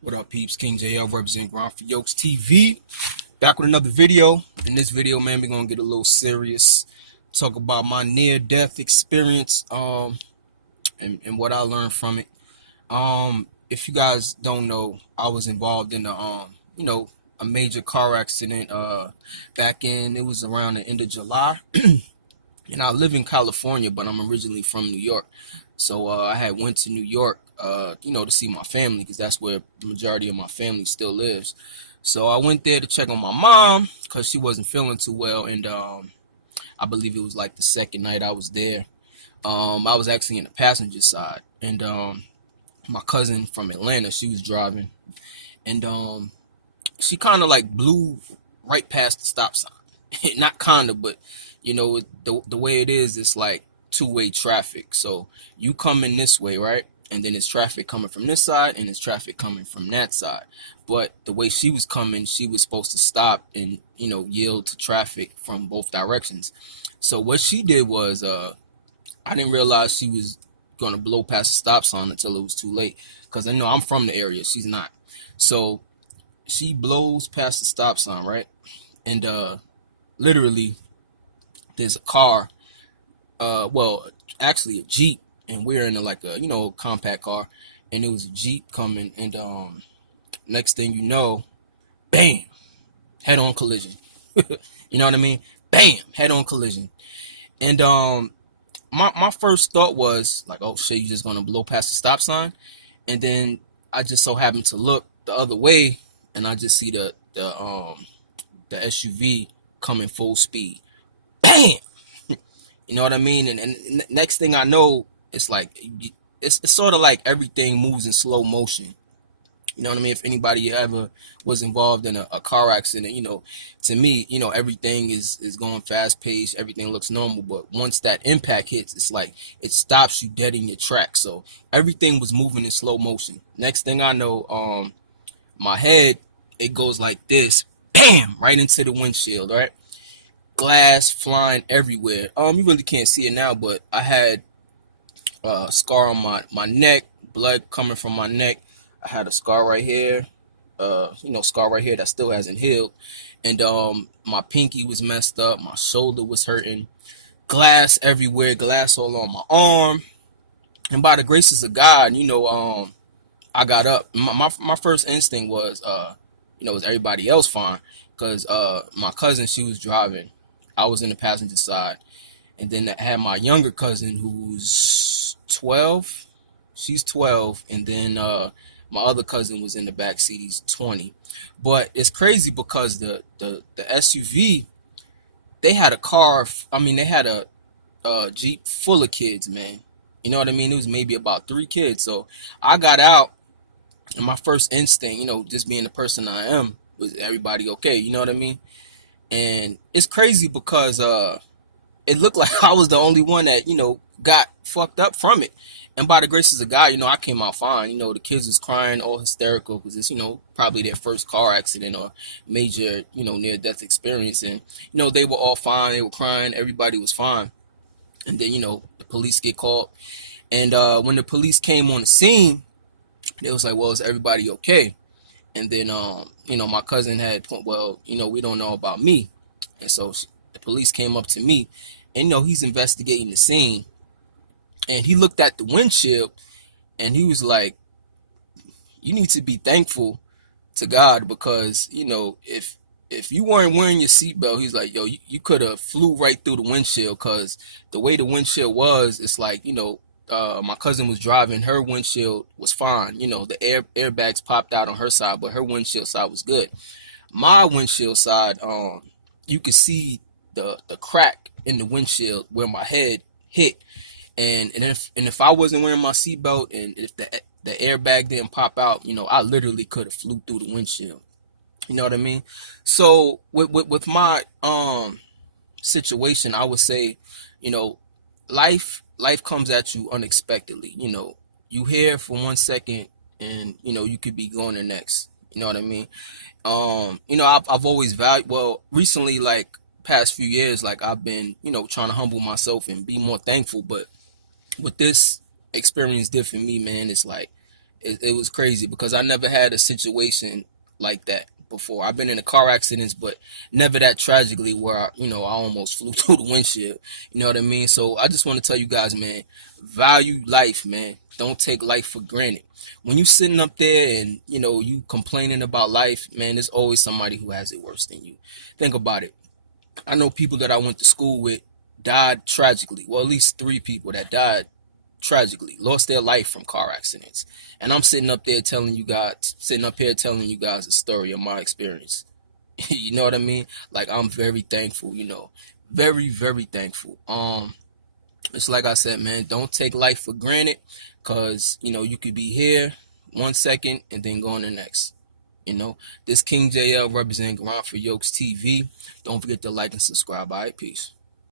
What up, peeps? King JL representing Grind for Yokes TV. Back with another video. In this video, man, we're gonna get a little serious. Talk about my near-death experience, and what I learned from it. If you guys don't know, I was involved in a major car accident. Back in it was around the end of July, and I live in California, but I'm originally from New York. So I had went to New York, to see my family because that's where the majority of my family still lives. So I went there to check on my mom because she wasn't feeling too well, and I believe it was like the second night I was there. I was actually in the passenger side, and my cousin from Atlanta, she was driving, and she kind of like blew right past the stop sign. Not kind of, but the way it is, it's like two-way traffic. So you come in this way, right? And then it's traffic coming from this side and it's traffic coming from that side. But the way she was coming, she was supposed to stop and, yield to traffic from both directions. So what she did was, I didn't realize she was going to blow past the stop sign until it was too late. Because I know I'm from the area. She's not. So she blows past the stop sign, right? And literally, there's a car, actually a Jeep, and we're in a compact car, and it was a Jeep coming, and next thing you know, bam, head on collision. You know what I mean? Bam, head on collision. And my first thought was like, oh shit, you just gonna blow past the stop sign? And then I just so happened to look the other way, and I just see the SUV coming full speed. Bam! You know what I mean? And next thing I know, it's like it's sort of like everything moves in slow motion. You know what I mean? If anybody ever was involved in a car accident, to me, everything is going fast paced. Everything looks normal. But once that impact hits, it's like it stops you dead in your tracks. So everything was moving in slow motion. Next thing I know, my head, it goes like this, bam, right into the windshield, right? Glass flying everywhere. You really can't see it now, but I had a scar on my neck, blood coming from my neck. I had a scar right here, scar right here that still hasn't healed. And my pinky was messed up, my shoulder was hurting, glass everywhere, glass all on my arm. And by the graces of God, I got up. My first instinct was, is everybody else fine? Because my cousin, she was driving. I was in the passenger side. And then I had my younger cousin who's 12. She's 12. And then my other cousin was in the back seat. He's 20. But it's crazy because the SUV, they had a car. They had a Jeep full of kids, man. You know what I mean? It was maybe about 3 kids. So I got out, and my first instinct, just being the person I am, was everybody okay? You know what I mean? And it's crazy because it looked like I was the only one that, got fucked up from it. And by the graces of God, I came out fine. The kids was crying, all hysterical, because it's, probably their first car accident or major, near-death experience. And, they were all fine. They were crying. Everybody was fine. And then, the police get called. And when the police came on the scene, they was like, well, is everybody okay? And then, my cousin had, well, we don't know about me. And so the police came up to me, and, he's investigating the scene. And he looked at the windshield, and he was like, you need to be thankful to God because, if you weren't wearing your seatbelt, he's like, yo, you could have flew right through the windshield because the way the windshield was, it's like, my cousin was driving, her windshield was fine. The airbags popped out on her side, but her windshield side was good. My windshield side, you could see the crack in the windshield where my head hit. And if I wasn't wearing my seatbelt and if the airbag didn't pop out, I literally could have flew through the windshield. You know what I mean? So with my situation, I would say, life comes at you unexpectedly. You here for 1 second, and you could be going the next. You know what I mean? I've always valued. Well, recently, like past few years, like I've been, trying to humble myself and be more thankful. But what this experience did for me, man, it's like, It was crazy because I never had a situation like that before. I've been in a car accidents, but never that tragically where I almost flew through the windshield. You know what I mean? So I just want to tell you guys, man, value life, man. Don't take life for granted. When you sitting up there and you complaining about life, man, there's always somebody who has it worse than you. Think about it. I know people that I went to school with died tragically. Well, at least 3 people that died tragically, lost their life from car accidents. And I'm sitting up here telling you guys a story of my experience. You know what I mean? Like, I'm very thankful, very, very thankful. It's like I said, man, don't take life for granted, because, you could be here 1 second and then go on the next. This King JL representing Grind for Yokes TV. Don't forget to like and subscribe. All right, peace.